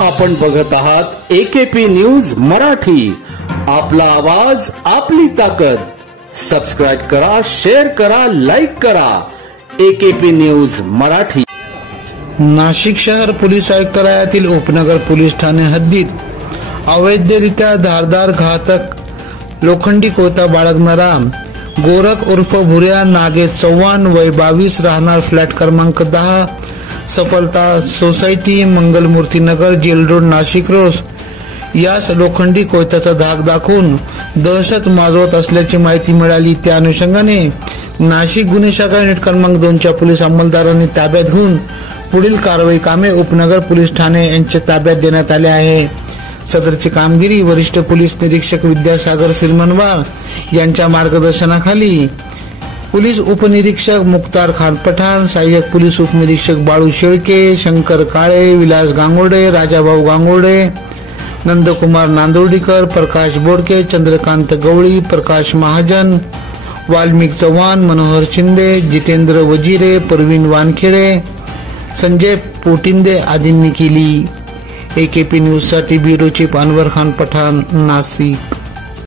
आपण बघत आहात AKP न्यूज मराठी. आपला आवाज आपली ताकद. सबस्क्राइब करा, शेअर करा, लाईक करा. AKP news Marathi. नाशिक शहर पोलीस आयुक्तालयातील उपनगर पोलीस ठाणे हद्दीत अवैधरित्या धारदार घातक लोखंडी कोयता बाळगणारा गोरख उर्फ भुर्या नागे चव्हाण वय 22 राहणार फ्लॅट क्रमांक 10 सफलता सोसायटी मंगलमूर्ती नगर जेल रोड नाशिक रोड यास लोखंडी कोयत्याचा धाक दाखवून दहशत माजवत असल्याची माहिती मिळाली. त्या अनुषंगाने नाशिक गुन्हे शाखा युनिट क्रमांक 2च्या पोलीस अंमलदारांनी ताब्यात घेऊन पुढील कारवाई कामे उपनगर पोलीस ठाणे यांच्या ताब्यात देण्यात आले आहे. सदरची कामगिरी वरिष्ठ पोलीस निरीक्षक विद्यासागर सिरमनवार यांच्या मार्गदर्शनाखाली पोलीस उपनिरीक्षक मुख्तार खान पठाण, सहाय्यक पोलीस उपनिरीक्षक बाळू शेळके, शंकर काळे, विलास गांगोडे, राजाभाऊ गांगोडे, नंदकुमार नांदोर्डीकर, प्रकाश बोडके, चंद्रकांत गवळी, प्रकाश महाजन, वाल्मिक चव्हाण, मनोहर शिंदे, जितेंद्र वजिरे, परवीन वानखेडे, संजय पोटिंदे आदींनी केली. AKP न्यूज साठी ब्युरो चीफ अनवर खान पठाण, नाशिक.